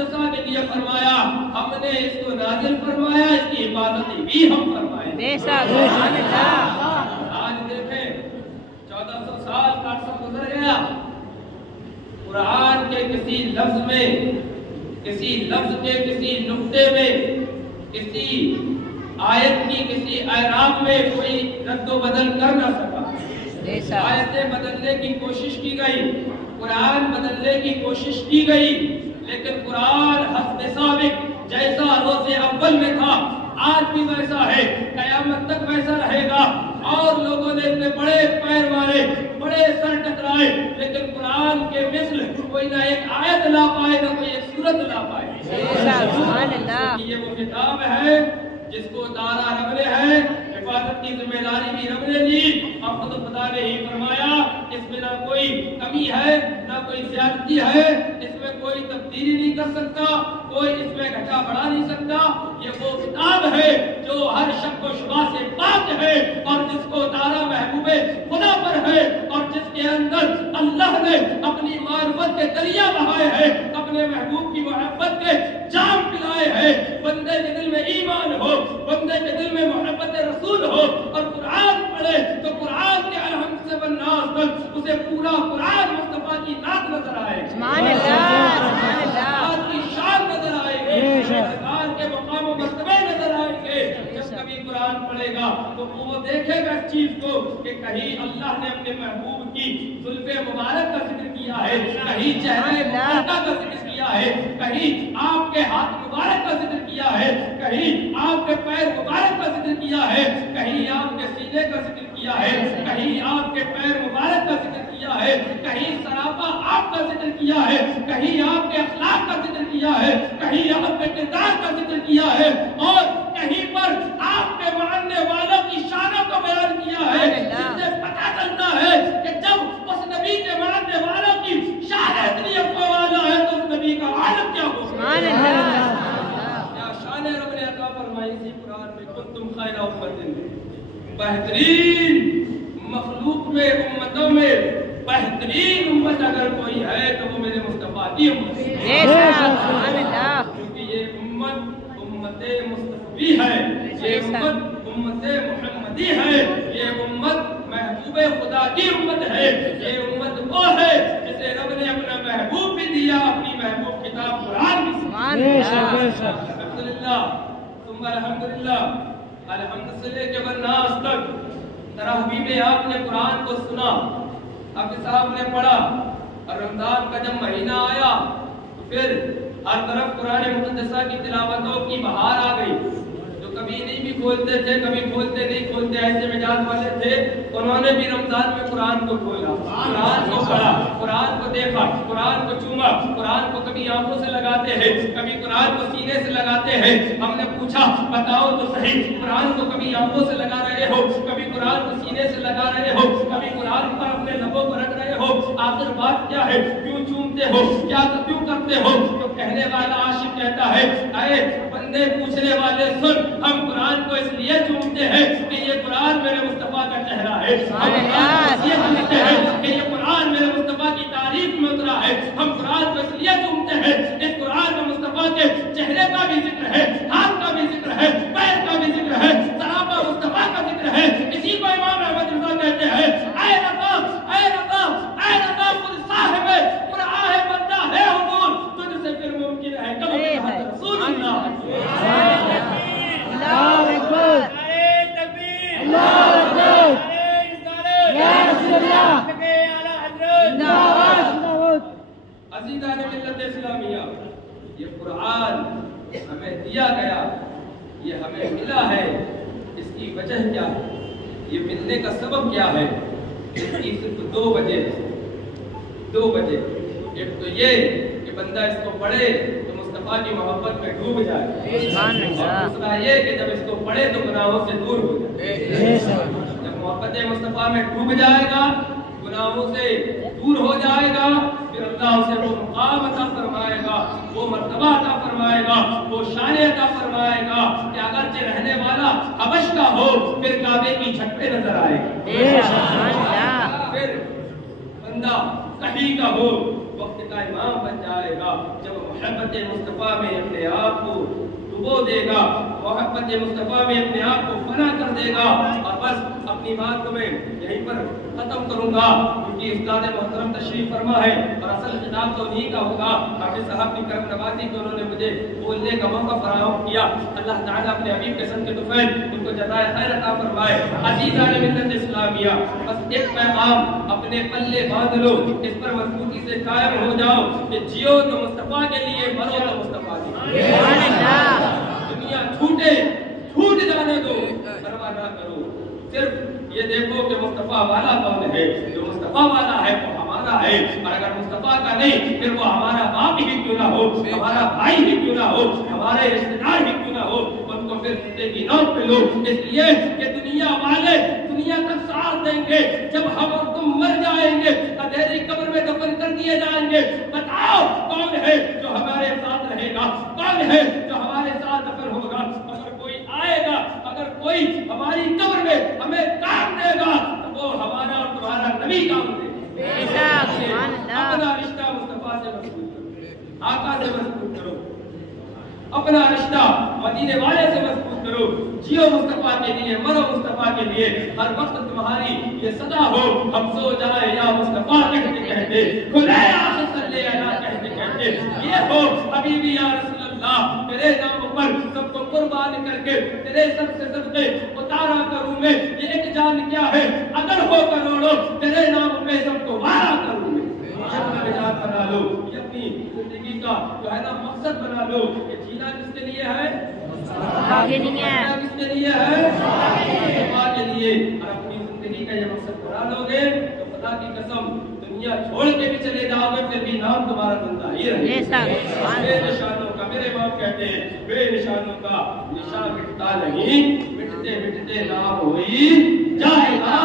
मुक़द्दसा के लिए फरमाया, हमने इसको नाज़िल फरमाया, इसकी हिफाजत भी हम फरमाए। बेशक सुभान अल्लाह। आज देखें 1400 साल का अरसा गुजर गया, कुरान के किसी लफ्ज में, किसी लफ्ज के किसी नुक्ते में, किसी आयत की किसी ऐराब में कोई रद्द बदल कर ना सका। आयतें बदलने की कोशिश की गई, कुरान बदलने की कोशिश की गई, लेकिन कुरान हस्ब साबिक जैसा रोज़े अव्वल में था आज भी वैसा है, कयामत तक वैसा रहेगा। और लोगों ने इसमें बड़े पैर मारे, बड़े सर टकराए, लेकिन कुरान के मिस्ल कोई ना एक आयत ला पाए, ना कोई एक सूरत ला पाए। ये वो किताब है जिसको तारा रब ने है, हिफाजत की जिम्मेदारी भी रब ने ली। आपको तो पता नहीं फरमाया, इसमें ना कोई कमी है, ना कोई ज्यादती है, इसमें कोई तब्दीली नहीं कर सकता, कोई इसमें घटा बढ़ा नहीं सकता। ये वो किताब है जो हर शक व शुबा से पाक है, और जिसको तारा महबूबे खुदा पर है, और जिसके अंदर अल्लाह ने अपनी मार्फत के दरिया बहाए हैं, अपने महबूब की मोहब्बत के जाम पिलाए हैं। बंदे के दिल में ईमान हो, बंदे के दिल में मोहब्बत रसूल हो, और कुरान पढ़े तो कुरान के अलहम्द से वन्नास तक उसे पूरा कुरान मुस्तफा की नात नजर आए, सुभान अल्लाह की शान नजर आएगी, सरकार के मकाम व मर्तबे नजर आएंगे। जब कभी कुरान पढ़ेगा तो वो देखेगा इस चीज को कि कहीं अल्लाह ने अपने महबूब की जुल्फे मुबारक का जिक्र किया है, कहीं चेहरे मुबारक का जिक्र किया है, कहीं आपके हाथ मुबारक का जिक्र किया है, कहीं आपके पैर मुबारक का जिक्र किया है, कहीं आपके सीने का जिक्र किया है, कहीं आपके पैर मुबारक का जिक्र किया है, कहीं सरापा आपका जिक्र किया है, कहीं आपके अखलाक का जिक्र किया है, कहीं आपके किरदार का जिक्र किया है, और कहीं पर आपके मानने वालों की शानों को बयान किया है। जिससे पता चलता है कि जब उस नबी के मानने वालों की शान इतनी अफवाह है तो उस नबी का आलम क्या हो। क्या शान रब ने अता फरमाई थी कुरान में, कुंतुम खैरा उम्मतिन, बेहतरीन मखलूक में, उम्मतों में बेहतरीन उम्मत अगर कोई है तो वो मेरे मुस्तफा की उम्मत है। क्योंकि ये उम्मत उम्मते मुस्तफी है, ये उम्मत उम्मते मुहम्मदी है, ये उम्मत महबूबे खुदा की उम्मत है, ये उम्मत वो है जिसे रब ने अपना महबूब भी दिया, अपनी महबूब किताब कुरान भी। अल्हम्दुलिल्लाह तुम अल्हम्दुलिल्लाह, अल्हम्द से लेके वन्नास तक तरावी में आपने कुरान को सुना, हाफिज साहब ने पढ़ा, और रमजान का जब महीना आया तो फिर हर तरफ कुरान मुक़द्दसा की तिलावतों की बहार आ गई। जो कभी नहीं भी खोलते थे, कभी खोलते नहीं खोलते ऐसे मिजाज वाले थे, उन्होंने भी रमजान में कुरान को खोला, कुरान को पढ़ा, कुरान को देखा, कुरान को चूमा, कुरान को कभी आंखों से लगाते हैं, कभी कुरान को सीने से लगाते हैं। हमने पूछा बताओ तो सही, कुरान को कभी आंखों से लगा रहे हो, कभी कुरान को सीने से लगा रहे हो, कभी कुरान पर अपने लबों पर रख रहे हो, आखिर बात क्या है, क्यों चूमते हो, क्या क्यों करते हो? तो कहने वाला आशिक कहता है, अरे बंदे पूछने वाले सुन, हम कुरान को इसलिए चूमते हैं कि ये कुरान मेरे मुस्तफा का चेहरा है, हम इसलिए चूमते हैं कि ये कुरान मेरे मुस्तफा की तारीफ में उतरा है, हम कुरान को इसलिए चूमते हैं, इस कुरान में मुस्तफा के चेहरे का भी जिक्र है, हाथ का भी जिक्र है, पैर का भी जिक्र है, सरापा मुस्तफा का जिक्र है। इसी को इमाम अहमद रज़ा कहते हैं, ऐ रज़ा, ऐ रज़ा, ऐ रज़ा खुद साहिब कुरान है, बंदा है हुजूर, तुझसे फिर मुमकिन है कब रसूलुल्लाह। अल्लाहु अकबर, नारे तकबीर, अल्लाहु अकबर, नारे रिसालत, या रसूलल्लाह, के आला हज़रत, जिंदाबाद। अज़ीज़ान मिल्लत इस्लामिया, ये कुरान हमें दिया गया, ये हमें मिला है, इसकी वजह क्या है, ये मिलने का सबब क्या है? इसकी सिर्फ दो वजह। एक तो ये कि बंदा इसको पढ़े तो मुस्तफा की मोहब्बत में डूब जाए, और दूसरा ये कि जब इसको पढ़े तो गुनाहों से दूर हो जाए। जब मोहब्बत मुस्तफा में डूब जाएगा, गुनाहों से दूर हो जाएगा, फिर अल्लाह उसे वो मुकाम अता फरमाएगा, वो मर्तबा अता फरमाएगा, वो शान अता फरमाएगा कि अगरचे रहने वाला हबश का हो, फिर काबे की छत पे नजर आएगा। फिर बंदा कहीं का हो, वक्त का इमाम बन जाएगा। जब मोहब्बत मुस्तफ़ा में अपने आप को डुबो देगा, मोहब्बत मुस्तफ़ा में अपने आप को फना कर देगा। और बस अपनी बात को मैं यहीं पर खत्म करूंगा, क्योंकि उस्ताद मोहतरम तशरीफ फरमा है और असल खिताब तो उन्हीं का होगा। हाफिज साहब की करम नवाजी कि उन्होंने मुझे बोलने का मौका फराहम किया। अल्लाह ताला अपने हबीब के संग के तुफैल उनको जज़ाए खैर अता फरमाए। अज़ीज़ान मिल्लत इस्लामिया, बस एक पैगाम अपने पल्ले बांध लो, इस पर मजबूती से कायम हो जाओ कि जियो तो मुस्तफ़ा के लिए, मरो तो मुस्तफ़ा के लिए। दुनिया छूट जाने दो, परवाह ना करो, सिर्फ ये देखो कि मुस्तफ़ा वाला कौन है। जो मुस्तफ़ा वाला है वो हमारा है, और अगर मुस्तफ़ा का नहीं फिर वो हमारा बाप ही क्यों ना हो, हमारा भाई ही क्यों ना हो, हमारे रिश्तेदार ही क्यों ना हो, उनको फिर जिंदगी नौ पे लो। इसलिए कि दुनिया वाले दुनिया तक साथ देंगे, जब हम और तुम मर जाएंगे, अंधेरी कब्र में दफन कर दिए जाएंगे। बताओ कौन है जो हमारे साथ रहेगा, कौन है जो हमारे साथ दफन होगा। अगर कोई आएगा, अगर कोई हमारी कब्र में हमें काम देगा, तो वो हमारा और तुम्हारा नबी काम देगा। अपना रिश्ता मुस्तफा से मजबूत करो, आका से मजबूत करो, अपना रिश्ता मदीने वाले से मजबूत करो। जियो मुस्तफा के लिए, मरो मुस्तफा के लिए। हर वक्त तुम्हारी ये सदा हो, हम सो जाए या मुस्तफा कहते कहते, खुले आंखें सल्ले अला कहते कहते, ये हो हबीबी या रसूल अल्लाह, तेरे नाम पर सबको कुर्बान करके तेरे सर से सदके उतारा करूं मैं। ये एक जान क्या है, अगर हो करोड़ों, तेरे नाम पे सबको वारा करूं मैं। बना लो, ये अपनी जिंदगी का जो है ना मकसद बना लो कि जीना किसके लिए है, किसके लिए है, मुस्तफा के लिए। और अपनी जिंदगी का ये मकसद बना लोगे तो खुदा की कसम दुनिया छोड़ के भी चले जाओगे, फिर भी नाम तुम्हारा जिंदा ही रहेगा। बेनिशानों का, मेरे बाप कहते हैं, बेनिशानों का निशान मिटता नहीं, मिटते मिटते नाम हो ही जाएगा।